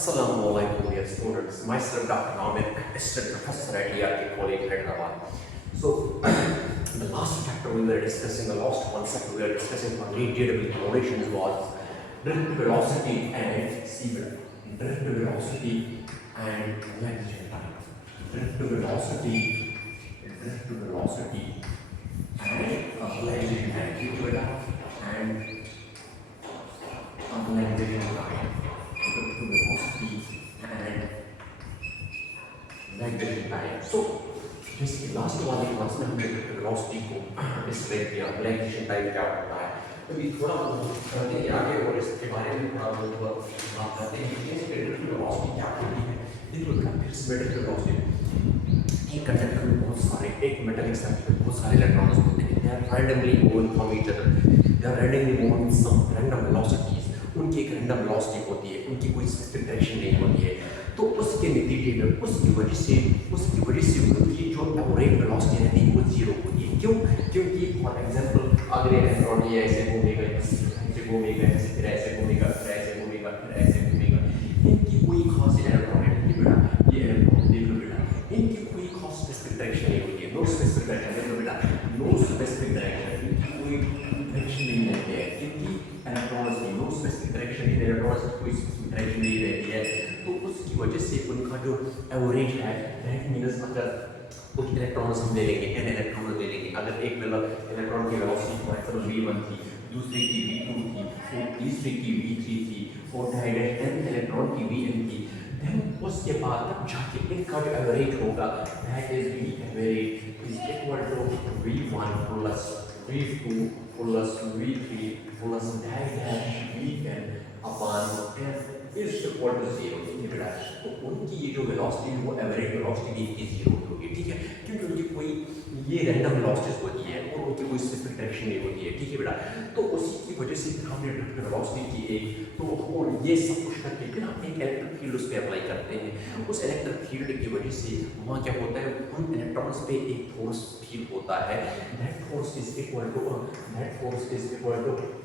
Assalamualaikum dear students. Myself Dr. Namik, assistant professor at ERK College, Hyderabad. So, the last chapter we were discussing, the last concept we were discussing for radiative acceleration was drift velocity and speed. Drift velocity and acceleration time. Drift velocity and acceleration time. And acceleration time. Velocity and acceleration time. So basically last वाले class में हमने velocity को describe किया, acceleration time क्या होता है। अभी थोड़ा बढ़ते आगे और इसके बारे में थोड़ा बात करते हैं कि वेलोसिटी क्या होती है। देखो बेटा फिर से वेलोसिटी एक कंडक्टर में बहुत सारे एक मेटालिक सर्किट में बहुत सारे इलेक्ट्रॉन्स होते हैं। They are randomly moving from each other. They are randomly moving with some random velocities. उनकी एक रैंडम वेलोसिटी होती है, उनकी कोई स्पेसिफिक डायरेक्शन नहीं होती है। तो उसके नतीजे में उसकी वजह से उनकी जो एवरेज वेलोसिटी रहती है वो जीरो होती है। क्यों? क्योंकि फॉर एग्जांपल अगर ये इलेक्ट्रॉन ये ऐसे घूमेगा, फिर ऐसे घूमेगा, फिर ऐसे घूमेगा, इनकी कोई खास इलेक्ट्रॉन नहीं बेटा, ये इलेक्ट्रॉन देख लो बेटा, इनकी कोई खास स्पेसिफिक डायरेक्शन नहीं होती है। नो स्पेसिफिक डायरेक्शन, देख लो बेटा, नो स्पेसिफिक डायरेक्शन, इनकी कोई डायरेक्शन नहीं रहती है, इनकी इलेक्ट्रॉन्स की नो स्पेसिफिक डायरेक्शन, इन इलेक्ट्रॉन्स की कोई स्पेसिफिक डायरेक्शन नहीं रहती है। तो उसकी वजह से उनका जो एवरेज है दैट मींस अगर कुछ इलेक्ट्रॉन्स हम ले लेंगे, n इलेक्ट्रॉन ले लेंगे, अगर एक इलेक्ट्रॉन की वेलोसिटी फॉर एग्जांपल v1 थी, दूसरे की v2 थी, और तीसरे की v3 थी, और डायरेक्ट n इलेक्ट्रॉन की vn थी, देन उसके बाद तब जाके इनका जो एवरेज होगा that is v average is equal to v1 plus v2 plus v3 plus dash vn upon n is equal to 0। ठीक है, तो उनकी ये जो वेलोसिटी है वो एवरेज वेलोसिटी की 0 होगी। ठीक है, क्योंकि उनकी कोई ये रैंडम वेलोसिटीज होती है और उनकी कोई स्पेसिफिक डायरेक्शन नहीं होती है। ठीक है बेटा, तो उसी की वजह से हमने ड्रिफ्ट वेलोसिटी की एक तो और ये सब कुछ करके फिर हम एक इलेक्ट्रिक फील्ड उस पर अप्लाई करते हैं। उस इलेक्ट्रिक फील्ड की वजह से वहाँ क्या होता है, उन इलेक्ट्रॉन्स पे एक फोर्स फील होता है, that force is equal to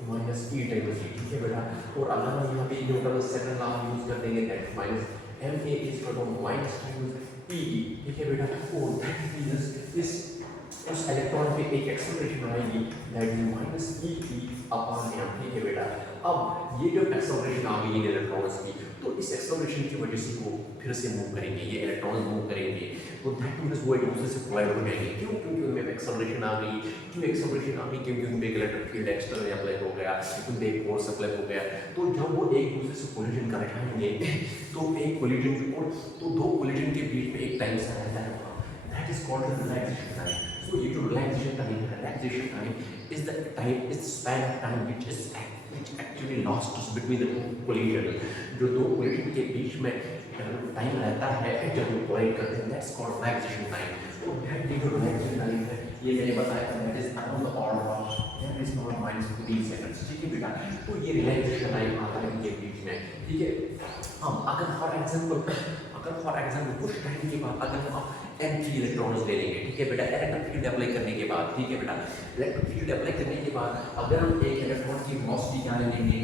minus E times v। ठीक है बेटा, और अगर हम यहाँ पे न्यूटन सेकंड लॉ यूज कर देंगे that minus ma is equal to minus times pe। ठीक है बेटा, और दैट मींस इस उस इलेक्ट्रॉन पे एक एक्सेलरेशन आएगी that is minus e upon m। ठीक है बेटा, अब ये जो एक्सेलरेशन आ गई इलेक्ट्रॉन्स की, तो इस एक्सेलरेशन की वजह से वो फिर से मूव करेंगे, ये इलेक्ट्रॉन मूव करेंगे, तो दैट मींस वो एक दूसरे से कोलाइड हो जाएंगे। क्यों? क्योंकि उनमें एक्सेलरेशन आ गई। क्यों एक्सेलरेशन आ गई? क्योंकि उनमें एक इलेक्ट्रिक फील्ड एक्सटर्नल अप्लाई हो गया, उनमें एक फोर्स अप्लाई हो गया। तो जब वो एक दूसरे से कोलिजन कर जाएंगे तो एक कोलिजन की और तो दो कोलिजन के बीच में एक टाइम सा रहता है, that is called relaxation time. So ये जो relaxation time is the time, is the span of time which actually lasts between the two collision। जो दो collision के बीच में टाइम रहता है जब वो कोलाइड करते हैं, that's called रिलैक्सेशन टाइम। तो दैट जो रिलैक्सेशन टाइम है ये मैंने बताया था, that is around the order of that is not minus 15 seconds। ठीक है बेटा, तो ये रिलैक्सेशन टाइम आता है इनके बीच में। ठीक है, हम अगर फॉर एग्जांपल कुछ टाइम के बाद अगर हम m3 इलेक्ट्रॉन्स ले लेंगे, ठीक है बेटा, इलेक्ट्रिक फील्ड अप्लाई करने के बाद, ठीक है बेटा, इलेक्ट्रिक फील्ड अप्लाई करने के बाद अगर हम एक इलेक्ट्रॉन की वेलोसिटी क्या ले लेंगे,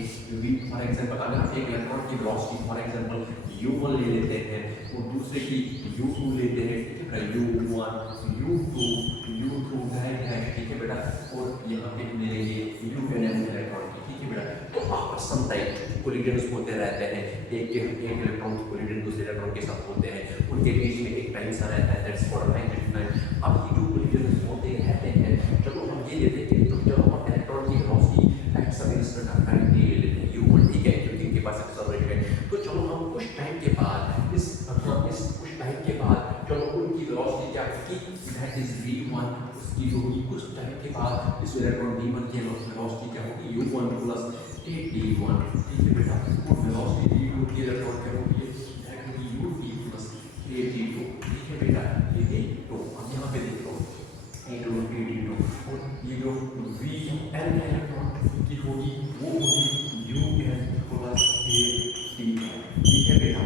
फॉर एग्जांपल अगर हम एक इलेक्ट्रॉन की वेलोसिटी फॉर एग्जांपल u1 ले लेते हैं और दूसरे की u2 लेते हैं, ठीक है, u1 u2 है, ठीक है बेटा, और यहाँ पे ले लेंगे un इलेक्ट्रॉन की। ठीक है बेटा, तो आफ्टर सम टाइम कोलिजन्स होते रहते हैं, एक इलेक्ट्रॉन की कोलिजन दूसरे इलेक्ट्रॉन के साथ होते हैं, उनके बीच में एक टाइम सा रहता है, दैट्स कॉल्ड रिलैक्सेशन टाइम। अब ये जो कोलिजन्स होते रहते हैं, चलो हम ये लेते हैं तो चलो हम इलेक्ट्रॉन की velocity at some instant of time ये ले लेते हैं u1। ठीक है, क्योंकि इनके पास एक्सेलरेशन है। तो चलो हम कुछ टाइम के बाद इस कुछ टाइम के बाद चलो उनकी वेलोसिटी क्या होगी, दैट इज v1, उसकी होगी कुछ टाइम के बाद इस इलेक्ट्रॉन v1 की वेलोसिटी क्या होगी, u1 प्लस a1। ठीक है बेटा, और वेलोसिटी v2 की इलेक्ट्रॉन क्या होगी, दैट होगी ut प्लस a2। ठीक है बेटा, ये a2 अब यहाँ पे देख लो a2 और ये जो vn इलेक्ट्रॉन की होगी वो होगी un प्लस a3। ठीक है बेटा,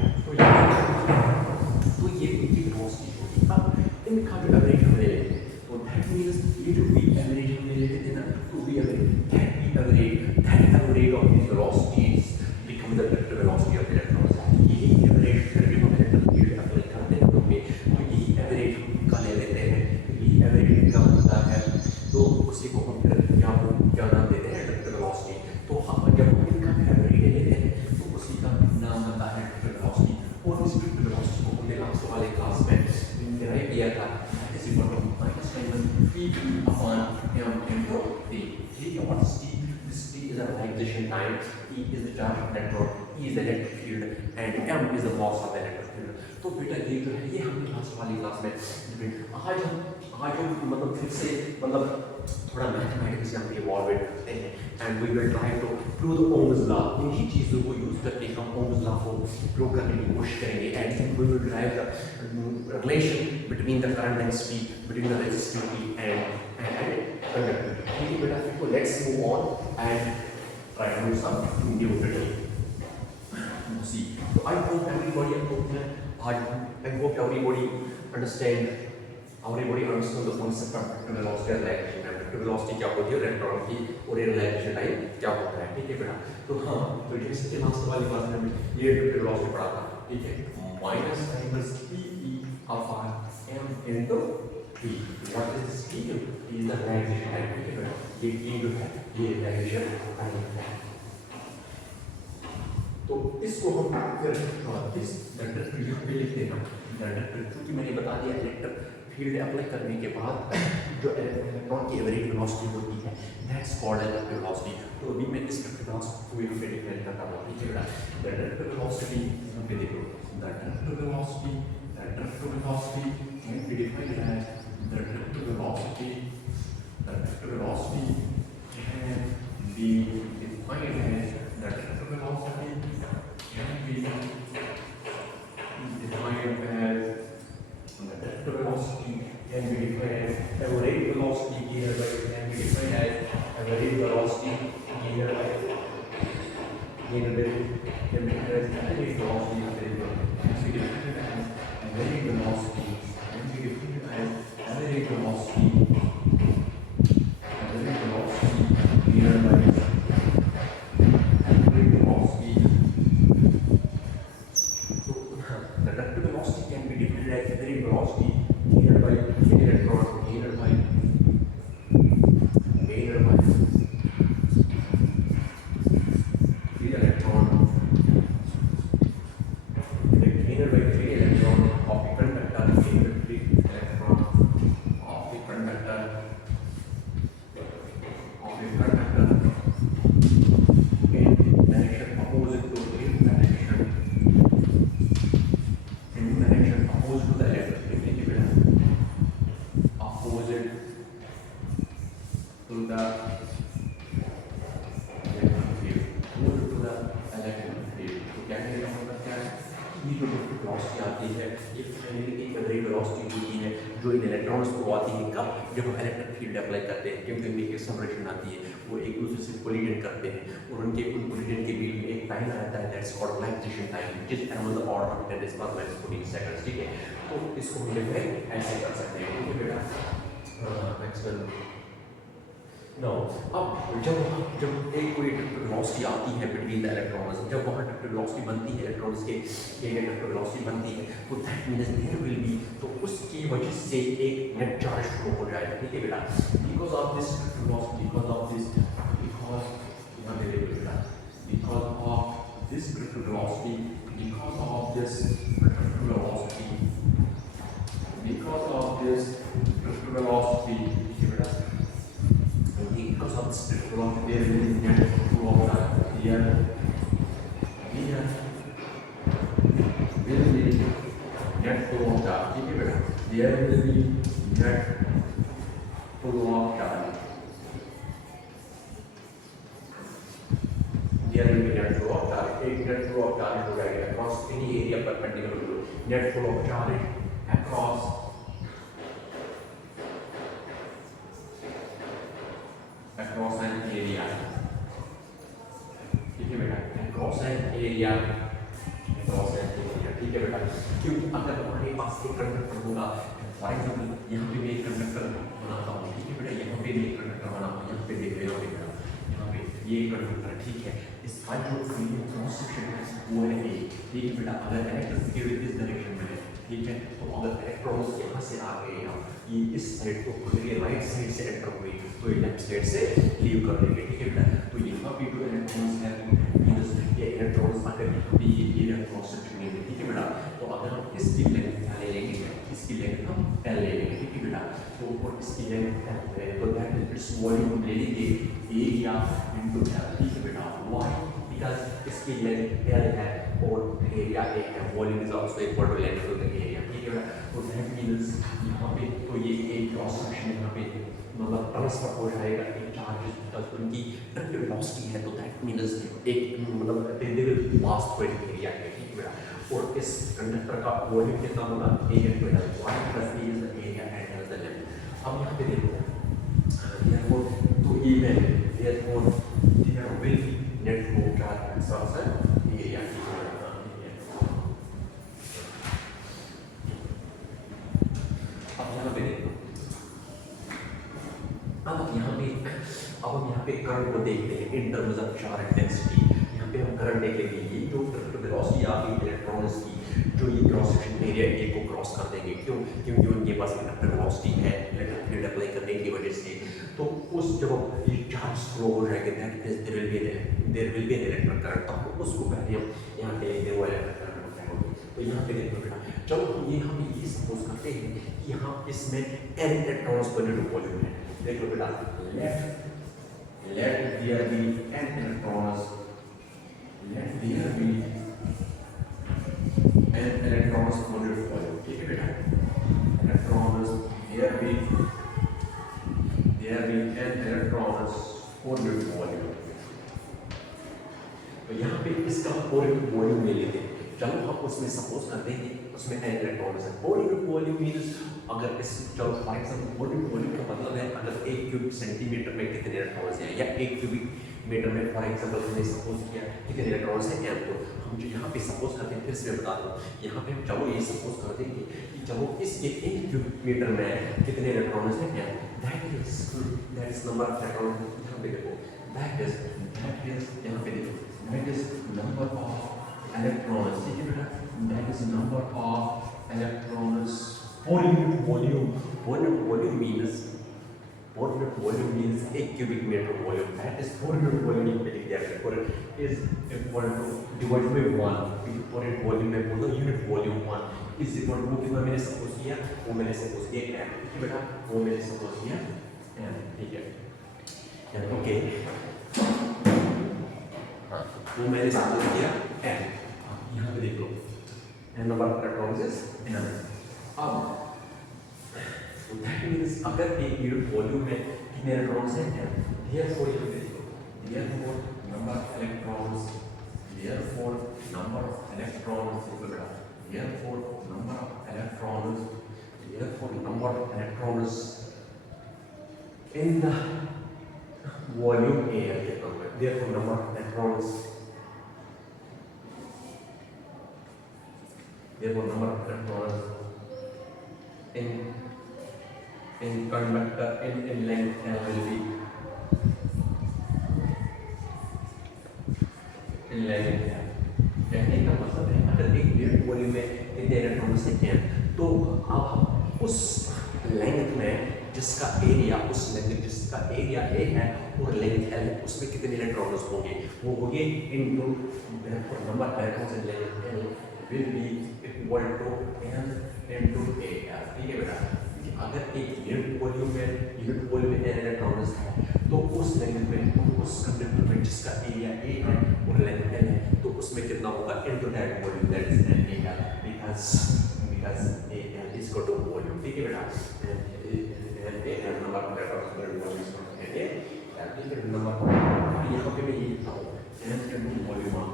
तो ये इनकी वेलोसिटी होगी। अब इनका जो एवरेज हम ले लेते हैं, तो दैट मींस ये जो v एवरेज हम ले लेते थे ना, तो v average that average of these velocities become the vector velocity of the electrons। यही what is T? This T is a relaxation time, E is the charge of electron, E is the electric field, and M is the mass of the electric field. तो बेटा ये जो है ये हमने last वाली class में आज हम मतलब फिर से मतलब थोड़ा मैथमेटिक्स हम इवॉल्व करते हैं and we will try to prove the Ohm's law. इन्हीं चीज़ों को यूज करके हम ओम्स लॉ को प्रूव करने की कोशिश करेंगे and then we will derive the relation between the current and speed, between the resistivity and conductivity. ठीक है बेटा, तो let's move on and try to do some new today. See तो I hope everybody understand the concept of vector velocity and relaxation time। vector velocity क्या होती है, electron की, और relaxation time क्या होता है। ठीक है बेटा, तो हाँ तो जैसे कि लास्ट वाली क्लास में हमने ये vector velocity पढ़ा था। ठीक है, minus times PE upon M into T। What is this T? Is the relaxation time। ठीक है बेटा, ये T जो है ये relaxation time है। तो इसको हम फिर इस इलेक्ट्रिक फील्ड पे लिखते हैं। इलेक्ट्रिक क्योंकि मैंने बता दिया इलेक्ट्रिक फील्ड अप्लाई करने के बाद जो इलेक्ट्रॉन की एवरेज वेलोसिटी होती है दैट्स कॉल्ड इलेक्ट्रिक वेलोसिटी। तो अभी मैं इस इलेक्ट्रिक वेलोसिटी को यहाँ पे डिफाइन करता हूँ। ठीक है बेटा, द इलेक्ट्रिक वेलोसिटी यहाँ पे देखो, the electric velocity can be defined as the electric velocity can be defined as the electric velocity can be defined as average velocity given by can be defined as average velocity given by average velocity जो इन electrons को आती है कब, जब हम electric field apply करते हैं, क्योंकि उनमें एक सबरेशन आती है, वो एक दूसरे से कोलिजन करते हैं और उन कोलिजन के बीच में एक टाइम आता है that's called relaxation time, which is around the order of 10 14 seconds. ठीक है, तो इसको हम ऐसे कर सकते हैं। ठीक है बेटा, नेक्स्ट नो अब जब एक कोई वेलोसिटी आती है बिटवीन द इलेक्ट्रॉन्स, जब वहाँ वेलोसिटी बनती है इलेक्ट्रॉन्स के वेलोसिटी बनती है, तो that means there will be, तो उसकी वजह से एक नेट चार्ज फ्लो हो जाएगा। ठीक है बेटा, because of this velocity, because of this velocity, because of this velocity, because of this velocity, because of this velocity, there will be net flow of the here will be net flow of charge. ठीक है बेटा, there will be net flow of charge. There will be net flow of charge. एक net flow of charge हो जाएगा across any area perpendicular to net flow of charge across an area. ठीक है बेटा, across an area, across an area. ठीक है बेटा, क्योंकि अगर हमारे पास एक कंडक्टर होगा, फॉर एग्जाम्पल यहाँ पे मैं एक कंडक्टर बनाता हूँ, ठीक है बेटा, यहाँ पे भी एक कंडक्टर बनाता हूँ, यहाँ पे देख रहे हो बेटा, यहाँ पे ये कंडक्टर, ठीक है, इस जो क्रॉस सेक्शन है वो है ए, ठीक है बेटा, अगर इलेक्ट्रिक फील्ड इस डायरेक्शन में है, ठीक है, तो अगर इलेक्ट्रॉन्स यहाँ से आ गए यहाँ ये इस साइड को ये राइट साइड से एंटर हुए तो ये लेफ्ट साइड से लीव कर देंगे, ठीक है बेटा, तो यहाँ पे जो इलेक्ट्रॉन्स है ये इलेक्ट्रॉन्स अगर भी ये क्रॉस सेक्शन में, ठीक है बेटा, तो अगर हम इसकी लेंथ ले लेंगे, इसकी लेंथ हम L ले लेंगे, ठीक है बेटा, तो और इसकी लेंथ L है, तो दैट इज इट्स वॉल्यूम ले लेंगे, ए into L, ठीक है बेटा, why? Because इसकी लेंथ L है और एरिया A है, volume is also equal to length of the area, ठीक है बेटा। तो दैट मींस यहाँ पे तो ये एक क्रॉस सेक्शन यहाँ पे मतलब ट्रांसफर हो जाएगा एक चार्ज उनकी डायरेक्ट वेलोसिटी है, तो दैट मींस एक मतलब they will pass through area है, ठीक है बेटा। और इस कंडक्टर का वॉल्यूम कितना होगा, A into L, why? Because A is the area and L is the length। अब यहाँ पे देखो therefore तो ये में therefore there will be net flow charge across the area, अब यहाँ पे देखो, अब हम यहाँ पे करंट को देखते हैं इन टर्म्स ऑफ चार्ज डेंसिटी। यहाँ पे हम करंट देखेंगे, ये जो वेलोसिटी आपकी इलेक्ट्रॉन्स की जो ये क्रॉस सेक्शन एरिया ए को क्रॉस कर देंगे, क्यों? क्योंकि उनके पास इंडक्टर वेलोसिटी है इलेक्ट्रिक फील्ड अप्लाई करने की वजह से। तो उस जब ये चार्ज फ्लो हो जाएगा that is there will be an electric current, तब उसको पहले हम यहाँ पे लिखते हैं इलेक्ट्रिक करंट होता है। तो यहाँ पे देखो बेटा, चलो हम ये सपोज करते हैं कि यहाँ इसमें n इलेक्ट्रॉन्स पर वॉल्यूम है। देखो बेटा, let there be n electrons, let there be n electrons per unit volume, ठीक है बेटा, electrons there be n electrons per unit volume। तो यहाँ पे इसका per unit volume ले लेते हैं, चलो हम उसमें सपोज करते हैं उसमें n इलेक्ट्रॉन्स है। per unit volume मींस अगर इस चलो for example per unit volume का मतलब है अगर 1 क्यूबिक सेंटीमीटर में कितने इलेक्ट्रॉन्स हैं, या 1 क्यूबिक मीटर में फॉर एग्जांपल हमने सपोज किया कितने इलेक्ट्रॉन्स हैं m, तो हम जो यहाँ पे सपोज करते हैं फिर से बता दूँ, यहाँ पे हम चलो ये सपोज कर देंगे कि चलो इसके 1 क्यूबिक मीटर में कितने इलेक्ट्रॉन्स हैं m, that is number of electrons. यहाँ पे देखो दैट इज यहाँ पे देखो that is number of electrons, ठीक है बेटा, that is number of electrons per unit volume। per unit volume means 1 cubic meter volume, that is per unit volume यहाँ पे लिख दिया है, is equal to divided by 1, per unit volume में बोलो unit volume 1 is equal to कितना मैंने suppose किया, वो मैंने सपोज किया m, ठीक है बेटा, वो मैंने सपोज किया m, ठीक है, ओके, वो मैंने सपोज किया m, यहाँ पे देख लो n number of electrons is m। अब दैट मींस अगर एक यूनिट वॉल्यूम में कितने इलेक्ट्रॉन्स हैं m, therefore ये देखो therefore number of electrons therefore number of electrons in the volume A, therefore number of electrons in conductor in length L will be in length L। कहने का मतलब है अगर एक यूनिट वॉल्यूम में कितने इलेक्ट्रॉन्स हैं तो अब हम उस लेंथ में जिसका एरिया A है और लेंथ L है उसमें कितने इलेक्ट्रॉन्स होंगे, वो होंगे into number of electrons in length L will be equal to L into AL, ठीक है बेटा। अगर एक यूनिट वॉल्यूम में n इलेक्ट्रॉन्स है तो उस लेंथ में उस कंडक्टर में जिसका एरिया A है और लेंथ L है तो उसमें कितना होगा into that volume, that is AL, because AL is equal to volume, ठीक है बेटा। AL नंबर ऑफ इलेक्ट्रॉन्स पर volume is equal to AL, ठीक है नंबर। यहाँ पे मैं ये लिखता हूँ L into volume,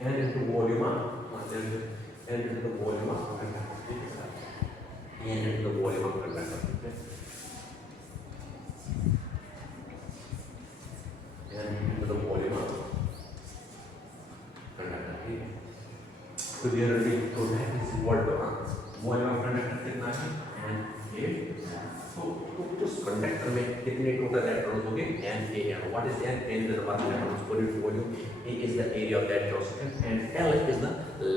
L into volume, L into volume of conductor, L into volume of conductor, L into the volume of conductor। तो there will be तो that is equal to volume of conductor कितना है and A। तो उस conductor में कितने total electrons होंगे n a n। What is n? n is the number of electrons per unit volume, a is the area of that cross section and l is the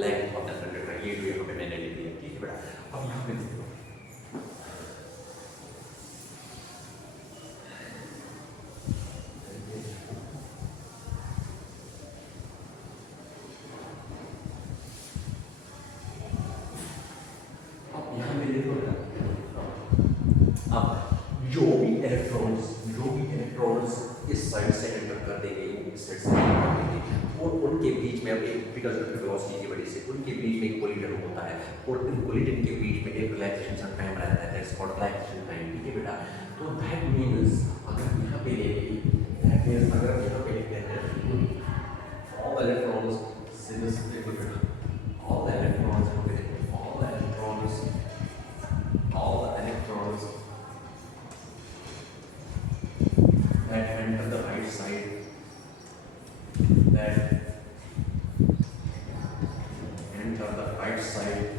length of the conductor. ये जो यहाँ पे मैंने लिख दिया, ठीक है बेटा। अब यहाँ पे देखो अब जो भी इलेक्ट्रॉन्स इस साइड से एंटर कर देंगे, इस साइड से एंटर कर देंगे, और उनके बीच में अब एक बिकॉज ऑफ वेलोसिटी की वजह से उनके बीच में एक कोलिजन होता है, और इन कोलिजन के बीच में एक रिलैक्सेशन का टाइम रहता है, दैट्स कॉल्ड रिलैक्सेशन टाइम। ठीक है बेटा, तो दैट मींस अगर यहाँ पे ले दैट मींस अगर यहाँ पे लेते हैं all electrons all the electrons that enter the right side, that enter the right side,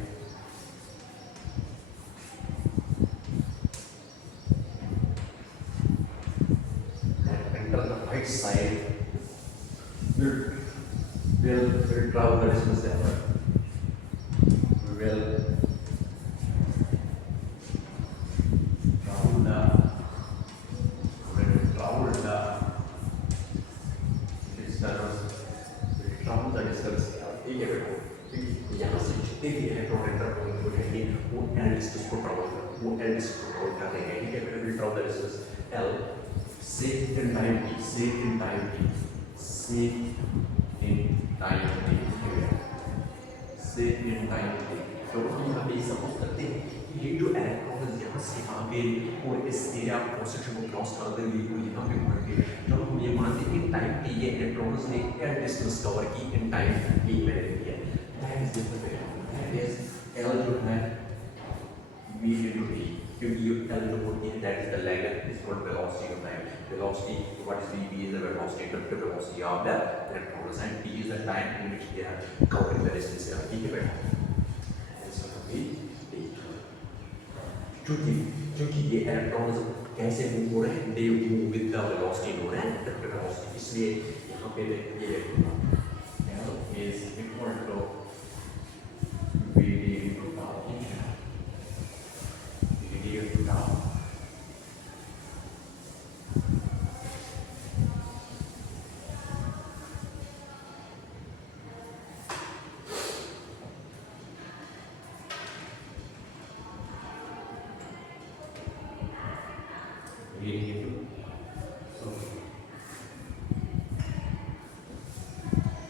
will travel the distance ever. Will travel the distance. ठीक है बेटा, यहाँ से जितने भी इलेक्ट्रॉन एंटर हो जाएंगे वो एल डिस्टेंस को ट्रैवल कर रहे हैं। ठीक है बेटा, will travel the distance L से इन टाइम टी, से इन टाइम टी, से इन टाइम टी, से इन टाइम टी। तो हम यहाँ पे समझ सकते हैं कि ये जो इलेक्ट्रॉन है यहाँ से यहाँ पे और इस एरिया क्रॉस सेक्शन को क्रॉस कर देंगे तो यहाँ पे पहुँचेंगे। जब हम ये मानते हैं इन टाइम टी, ये इलेक्ट्रॉन्स ने एल डिस्टेंस कवर की इन टाइम टी में रहती है। That is different, that is L जो है v into t, क्योंकि ये एल जो होती है that is the length is called velocity of time. Velocity, what is v is the velocity, the velocity of the electrons, and t is the time in which they are covering the distance। ठीक है बेटा, क्योंकि ये electrons कैसे move हो रहे हैं, they move with the velocity known as the velocity. इसलिए यहाँ पे ये L is equal to Vd into tau, Vd into tau।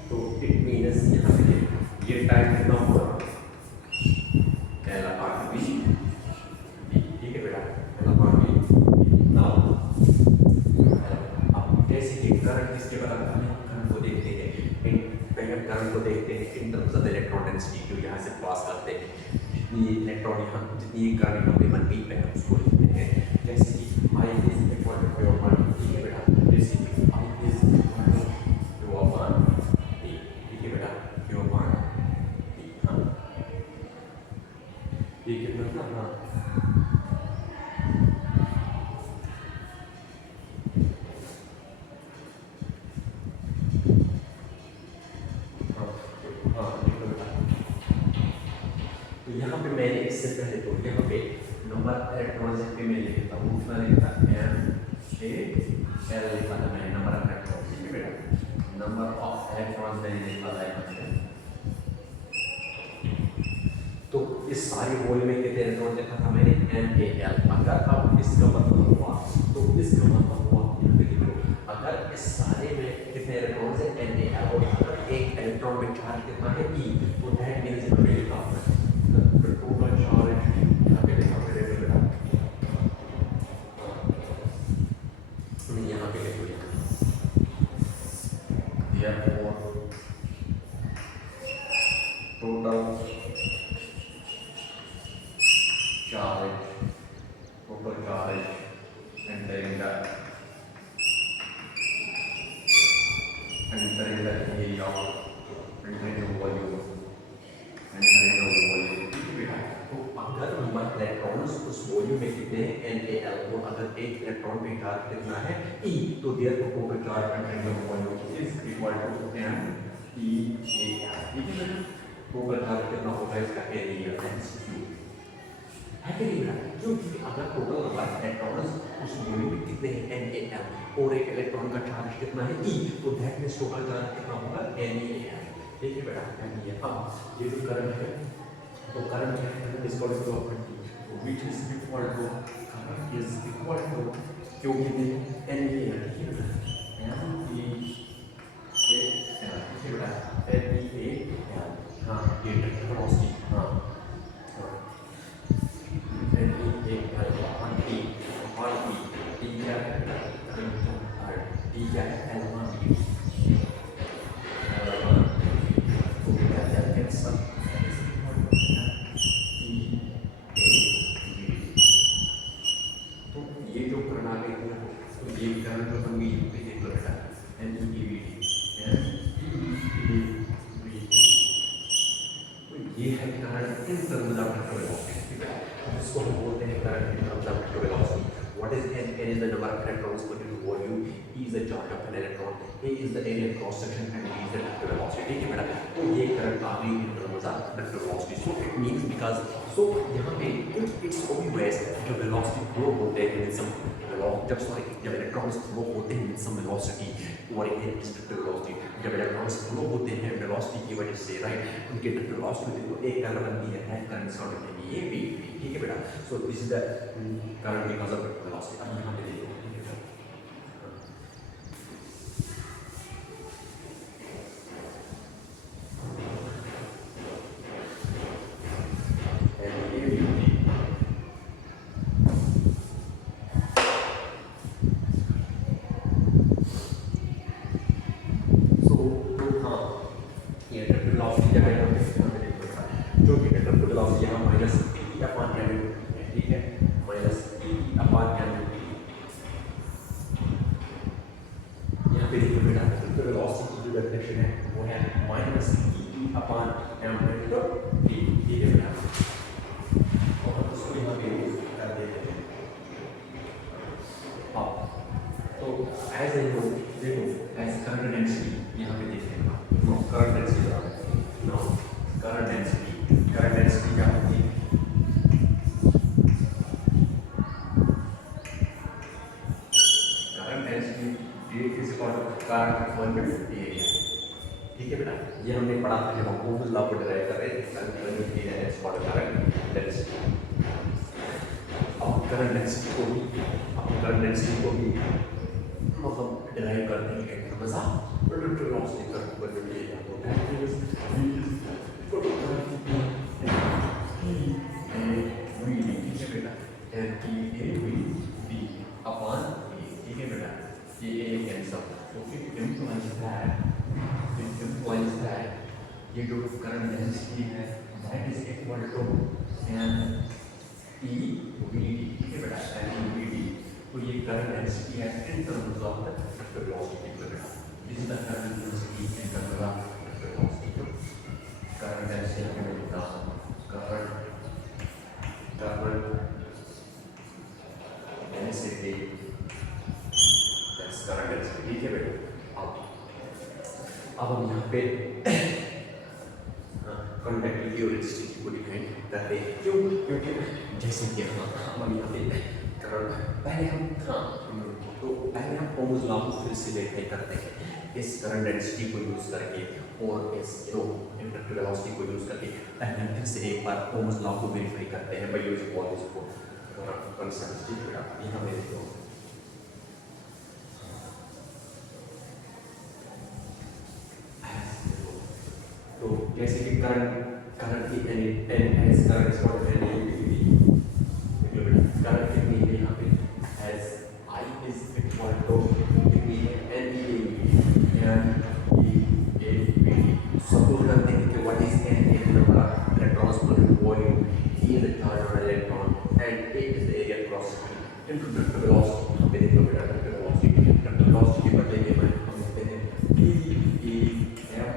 तो इट मीन्स यहाँ पे ये टाइम कितना होगा, एल अपॉन वी। ठीक है बेटा, एल अपॉन वी। नाउ अब जैसे कि करंट इसके बराबर है, करंट को देखते हैं पहले करंट को देखते हैं इन टर्म्स ऑफ इलेक्ट्रॉन डेंसिटी जो यहाँ से पास करते हैं। जितनी इलेक्ट्रॉन यहाँ, जितनी करंट यहाँ पे बनती है उसको लिखते हैं जैसे कि I is equal to Q upon T। ठीक है बेटा, जैसे कि I is equal to Q upon T। ठीक है बेटा, Q upon T। हाँ, ये कितना था? हाँ, तो यहाँ पे मैंने इससे पहले तो यहाँ पे नंबर इलेक्ट्रॉन्स पे मैं लिखता हूँ, कितना लिखा m a l लिखा था मैंने नंबर ऑफ इलेक्ट्रॉन्स। ठीक है बेटा, नंबर ऑफ इलेक्ट्रॉन्स मैंने लिखा था यहाँ पे। तो इस सारे वॉल्यूम में कितने इलेक्ट्रॉन लिखा था मैंने, m a l। अगर अब इसका मतलब हुआ तो इसका मतलब हुआ यहाँ पे लिखो, अगर इस सारे में कितने इलेक्ट्रॉन्स है m a l, और अगर एक इलेक्ट्रॉन में चार्ज कितना है e, तो दैट मींस यहाँ पे लिखा है टोटल चार्ज। यहाँ पे लिखा है बेटा, यहाँ पे लिखो therefore total charge entering the area of entering the volume। तो अगर नंबर इलेक्ट्रॉन्स उस वॉल्यूम में कितने हैं NaL, और अगर एक इलेक्ट्रॉन में चार्ज कितना है E, तो there total charge entering the volume is equal to m/E/A। ठीक है बेटा, टोटल चार्ज कितना होगा इसका एरिया MCQ है कि नहीं बेटा, क्योंकि अगर टोटल नंबर इलेक्ट्रॉन्स उस वॉल्यूम में कितने हैं NaL और एक इलेक्ट्रॉन का चार्ज कितना है E, तो दैट मींस टोटल चार्ज कितना होगा NaL। ठीक है बेटा, ये जो करंट है तो करंट है इसको property which is equal to current is equal to क्योंकि एन ई है ठीक है बेटा एम ई ए एल ठीक है बेटा एन ई ए एल हाँ ये वेलोसिटी हाँ N E A L one T T क्या है टी क्या है एल वन टी तो बेटा क्या कैंसल ये जो करंट आ गई है तो ये करंट जो हम ये पे देख लो बेटा एन ई वी तो ये है current in terms of velocity ठीक है इसको हम बोलते हैं current in terms of velocity what is N N is the number of electrons put into volume e is the charge of an electron a is the area cross section and v is the vector velocity ठीक है बेटा तो ये current आ गई इन terms of vector velocity so it means because so यहाँ पे it's obvious जो velocity flow होते हैं सम जब इलेक्ट्रॉन्स फ्लो होते हैं सम वेलोसिटी और एक डिस्ट्रिक्ट वेलोसिटी जब इलेक्ट्रॉन्स फ्लो होते हैं वेलोसिटी की वजह से राइट उनके डिस्ट्रिक्ट वेलोसिटी को एक करंट बनती है करंट सॉर्ट है ये भी ठीक है बेटा so this is the current because of velocity अब यहाँ पे देखो ठीक है बेटा ये हमने पढ़ा था जब हम ओम्स लॉ को डिराइव कर रहे थे करंट डेंसिटी अब करंट डेंसिटी को भी मतलब डिराइव करते हैं एक मजा प्रोडक्ट वेलोसिटी करंट पर ये होता है ये जो करंट डेंसिटी है that is equal to N E V D ठीक है बेटा एन ई वी डी तो ये करंट डेंसिटी है in terms of the vector velocity बेटा this is the current density in terms of vector velocity current density का मतलब current density that's current density ठीक है बेटा अब हम यहाँ पे कंडक्टिविटी और रेजिस्टिविटी को डिफाइन करते हैं क्यों क्योंकि जैसे कि हम यहाँ पे पहले हम ओम्स लॉ को फिर से वेरीफाई करते हैं इस करंट डेंसिटी को यूज़ करके और इस जो इंडक्टिव वेलोसिटी को यूज़ करके पहले हम फिर से एक बार ओम्स लॉ को वेरीफाई करते हैं by using all this concepts ठीक है यहाँ पे देखो तो जैसे कि करंट की n as current is what n current कितनी है यहाँ पे as I is equal to कितनी है एन ई ए सपोज करते हैं कि what is n is number of electrons पर volume e is the charge on electron and A is the area cross into the velocity यहाँ पे देखो बेटा द वेलोसिटी के बदले में हम लिखते हैं ई एफ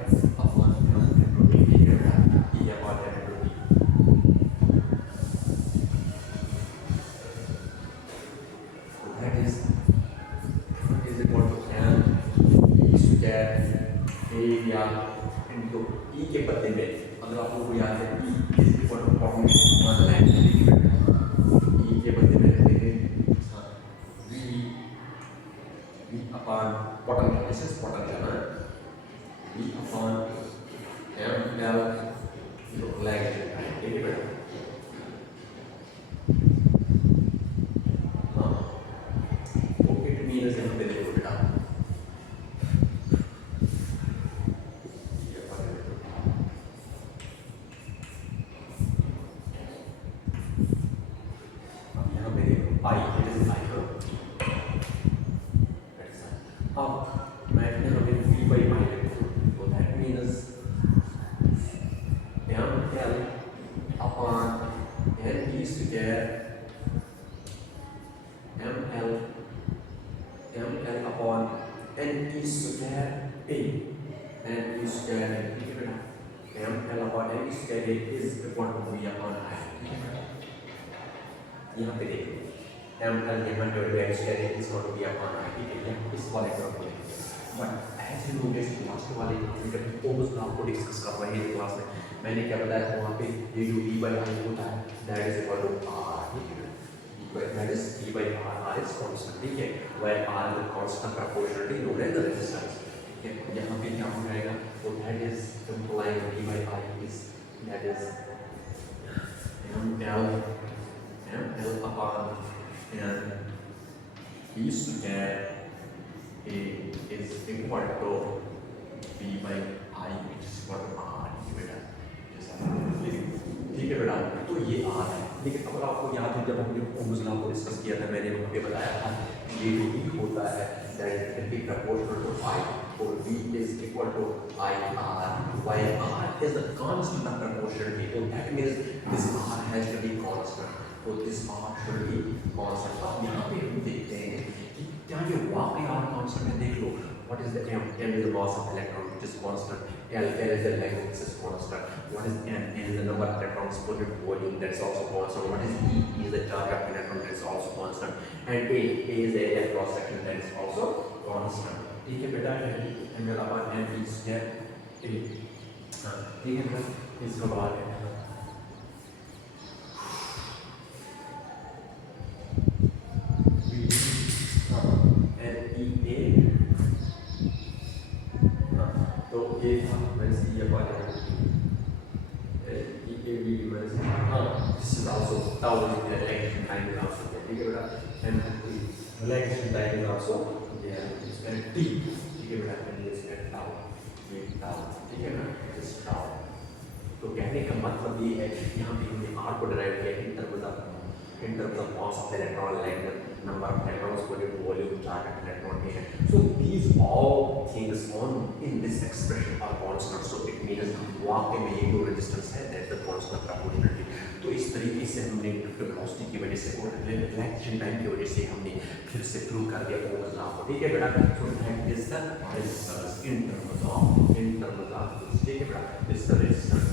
इनको ई के बदले में अगर आप लोगों को याद है e is equal to formula 1 line e के बदले में रखते हैं V upon potential this is potential है वी अपॉन एम एल जो लैग ठीक है बेटा square A and E square A, ठीक है बेटा, m l upon n square A is equal to v upon I, ठीक है बेटा, यहाँ पे देखो m l m divided by n square A is equal to v upon I, ठीक है, इस वाले को बोलेंगे, but as you notice last वाले जब ओम्स लॉ को डिस्कस कर रहे हैं क्लास में, मैंने क्या बताया था वहाँ पे ये जो v by I होता है that is equal to r, ठीक है, that is v by r is constant, ठीक है, where r is the constant proportionality known as the resistance, ठीक है, यहाँ पे क्या हो जाएगा, तो that is implying v by I is that is ml upon n e square A is equal to v by I which is equal to r, बेटा, ठीक है बेटा, तो ये r है, लेकिन अगर आपको याद है जब हमने ओम्स लॉ को डिस्कस किया था, मैंने वहाँ पे बताया था ये जो v होता है that is proportional to I और v is equal to I r, while r is the constant of proportionality, so that means this r has to be constant, so this r should be constant. अब यहाँ पे हम देखते हैं कि क्या ये वाकई r constant है, देख लो what is the m is the mass of electron which is constant, l is the length which is constant, what is n is the number of electrons per unit volume that is also constant, what is e is the charge of electron that is also constant, and a is the area cross section that is also constant, ठीक है बेटा, ml upon n e square A, ठीक है बेटा, इसको बाहर है tau is the relation time is also there, ठीक है बेटा, and relation time is also there, and t, ठीक है बेटा, and this is tau, ये tau, ठीक है ना, this tau, तो कहने का मतलब ये है यहाँ पे हमने r को डिराइव किया in terms of mass of electron, length, number of electrons per unit volume, charge of electron here, so these all things on in this expression are constant, so it means वाकई में ये जो resistance है that is the constant proportionality, तो इस तरीके से हमने वेलोसिटी की वजह से और रिफ्लेक्शन टाइम की वजह से हमने फिर से प्रूव कर दिया ओम्स लॉ को, ठीक है बेटा, so that is the resistance in terms of, ठीक है बेटा, दिस द रेजिस्टेंस,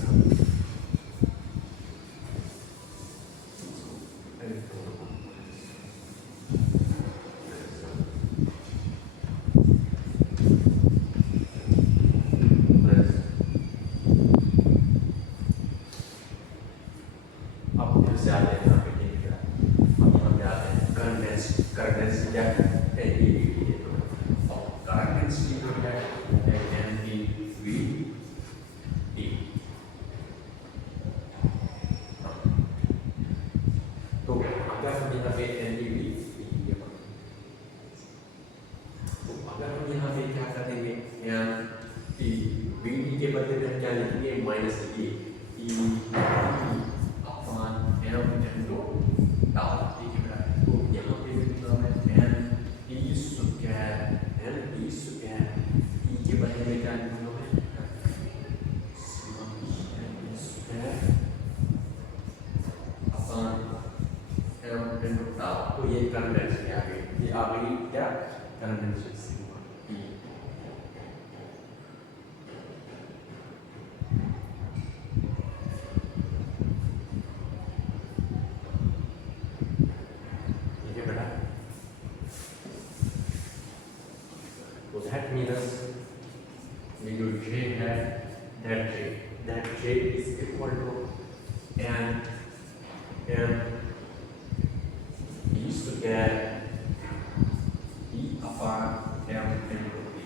तो ये करंट डेंसिटी आ गई, ये आ गई क्या, करंट डेंसिटी सिग्मा ई, ठीक है बेटा, तो दैट मीन्स ये जो J है that J is equal to n e square e upon m into t,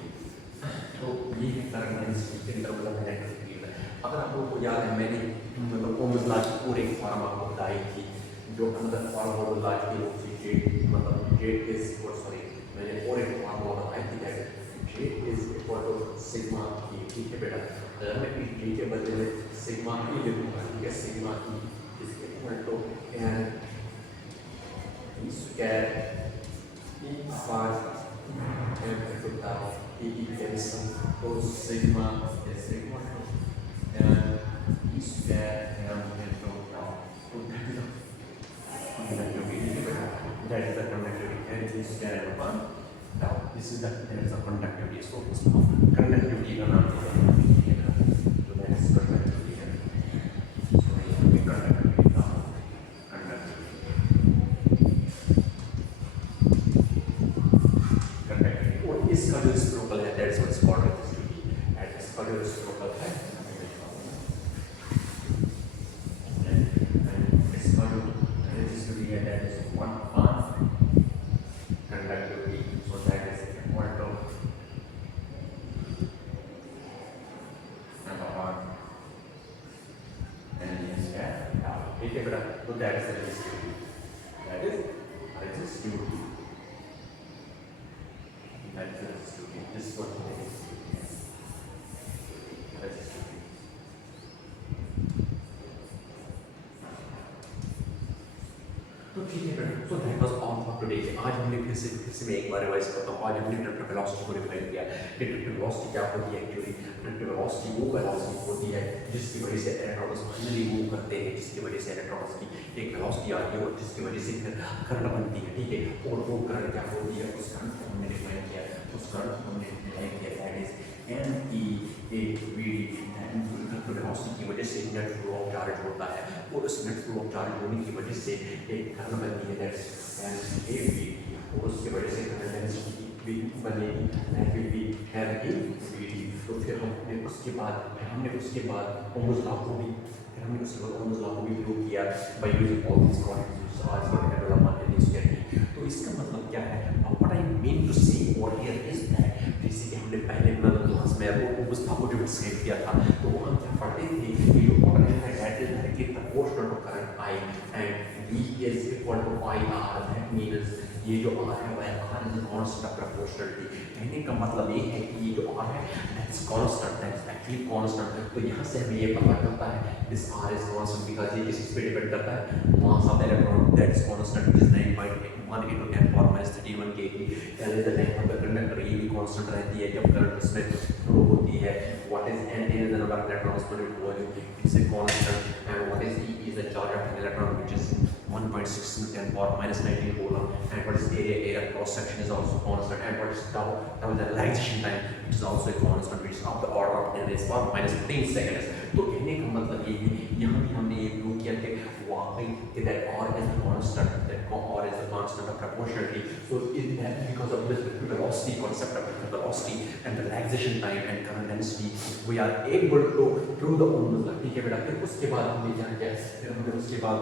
तो ये है current density interval of electric field. अगर आप लोगों को याद है मैंने मतलब ओम्स लॉ की पूरी फॉर्म आपको बताई थी, जो अंदर फॉर्म लॉ की रूप से J मतलब J इज सॉरी मैंने और एक फॉर्मूला बताई थी that J is equal to sigma E, ठीक है बेटा, अगर मैं इस J के बदले में सिग्मा E लिखूंगा, ठीक है, sigma E is equal to n e square e upon m into tau e cancel, तो sigma is equal to n e square m into tau, तो that is the conductivity, n e square upon tau। this is there is a conductivity. So conductivity का नाम है, तो that is conductivity है. So यहाँ पे conductivity का conductivity और इसका जो reciprocal है that is what is called resistivity. And इसका जो reciprocal है and इसका जो resistivity है that is 1/2 conductivity. So that is equal to ठीक है बेटा, तो that is resistivity, that is resistivity, that is resistivity, this one resistivity. तो ठीक है बेटा, so that was all for today. आज हमने फिर से मैं एक बार रिवाइज करता हूँ. आज हमने डिरेक्टिव वेलोसिटी को डिफाइन किया. डिरेक्टिव वेलोसिटी क्या होती है एक्चुअली? डिरेक्टिव वेलोसिटी वो वेलोसिटी होती है जिसकी वजह से इलेक्ट्रॉन्स फाइनली मूव करते हैं, जिसकी वजह से इलेक्ट्रॉन्स की एक वेलोसिटी आती है और जिसकी वजह से फिर करंट बनती है. ठीक है, और वो करंट क्या होती है? उस करंट को हमने डिफाइन किया, उस करंट को हमने डिफाइन किया दैट इज NEAVD. वेलोसिटी की वजह से नेट फ्लो ऑफ चार्ज होता है और उस नेट फ्लो ऑफ चार्ज होने की वजह से एक करंट बनती है दैट इज NEAVD और उसकी वजह से करंट डेंसिटी बनेगी दैट विल बी MeVD. तो फिर हमने उसके बाद ओम्स लॉ को भी प्रूव किया by using all this quantities आज फॉर डेवलपमेंट इन स्केटिंग. तो इसका मतलब क्या है? व्हाट आई मीन टू से ओवर हियर इज दैट जैसे कि हमने पहले क्लास में ओम्स लॉ को जो डिस्क्राइब किया था, तो वो हम क्या पढ़ते थे कि जो पोटेंशियल है that is directly proportional to current I and V is equal to IR. That means ये जो R है वह R is a constant of proportionality. कहने का मतलब ये है कि ये जो R है that's constant, that's actually constant. तो यहाँ से हमें ये पता चलता है this R is constant because ये किस पे डिपेंड करता है? Mass of electron that's constant is 9.1 into 10 power minus 31 kg. L is the length of the conductor. ये भी कांस्टेंट रहती है जब करंट उसमें फ्लो होती है. What is N? N is the number of electrons per unit volume. It's a constant. And what is E? Is the charge of an electron which is 1.6 into 10 power minus 19 coulomb. And what is area? Area cross section is also constant. And what is tau? Tau is the realization time, which is also a constant, which is of the order of 10 raised power minus 15 seconds. तो कहने का मतलब ये है, यहाँ भी हमने ये प्रूव किया कि वाकई कि that R is the constant, that R is the constant of proportionality. So in that because of this velocity concept of velocity and relaxation time and current density, we are able to prove the Ohm's law. ठीक है बेटा, फिर उसके बाद हमने क्या किया? फिर हमने उसके बाद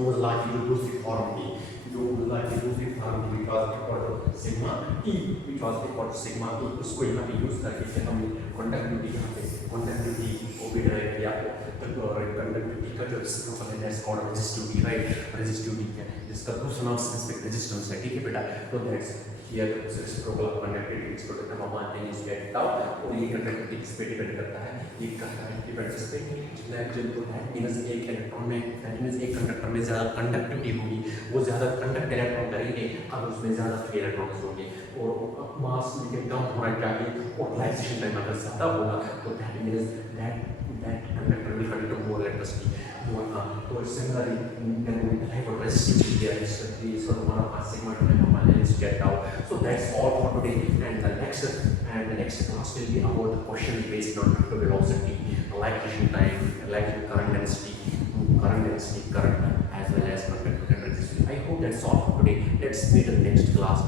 Ohm's law की जो दूसरी फॉर्म थी, जो Ohm's law की दूसरी फॉर्म थी because equal to sigma E, which was equal to sigma E, उसको यहाँ पे यूज करके फिर हमने conductivity यहाँ पे conductivity को भी ड्राइव किया. और conductivity का जो reciprocal है that's called resistivity, right? resistivity क्या है? जिसका दूसरा नाम specific resistance है. ठीक है बेटा, तो that's here the reciprocal of conductivity is equal to gamma n is get tau. और ये conductivity किस पे डिपेंड करता है? ये करता है डिपेंड इस पे जितना जो दैट मींस एक इलेक्ट्रॉन में दैट मींस एक कंडक्टर में ज़्यादा कंडक्टिविटी होगी, वो ज़्यादा कंडक्ट इलेक्ट्रॉन करेंगे और उसमें ज़्यादा फ्री इलेक्ट्रॉन्स होंगे और मास लेकिन कम होना चाहिए और रिलैक्सेशन टाइम अगर ज़्यादा होगा तो that means that conductor will conduct more electricity. So similarly, then we have a resistivity here. Is sort of one of our sigma gamma is get out. So that's all for today. And the next class will be about the question based on velocity, electrician time, electric current density, current as well as conductor resistance. I hope that's all for today. Let's meet in the next class.